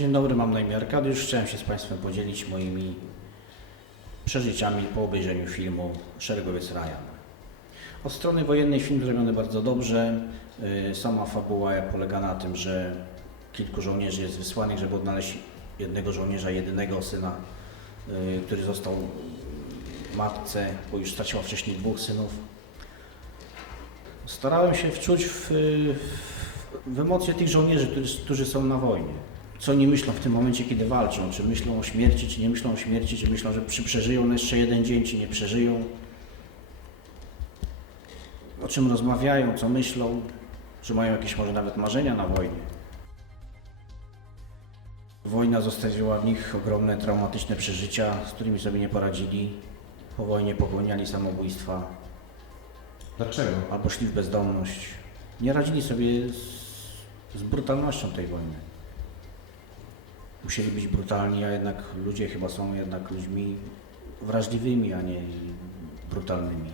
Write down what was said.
Dzień dobry, mam na imię Arkadiusz. Chciałem się z Państwem podzielić moimi przeżyciami po obejrzeniu filmu Szeregowiec Ryan. Od strony wojennej film zrobiony bardzo dobrze. Yy, Sama fabuła polega na tym, że kilku żołnierzy jest wysłanych, żeby odnaleźć jednego żołnierza, jedynego syna, yy, który został matce, bo już straciła wcześniej dwóch synów. Starałem się wczuć w, w, w emocje tych żołnierzy, którzy, którzy są na wojnie. Co oni myślą w tym momencie, kiedy walczą? Czy myślą o śmierci, czy nie myślą o śmierci? Czy myślą, że przy- przeżyją jeszcze jeden dzień, czy nie przeżyją? O czym rozmawiają, co myślą? Czy mają jakieś może nawet marzenia na wojnie? Wojna zostawiła w nich ogromne traumatyczne przeżycia, z którymi sobie nie poradzili. Po wojnie popełniali samobójstwa, Dlaczego? albo szli w bezdomność. Nie radzili sobie z, z brutalnością tej wojny. Musieli być brutalni, a jednak ludzie chyba są jednak ludźmi wrażliwymi, a nie brutalnymi.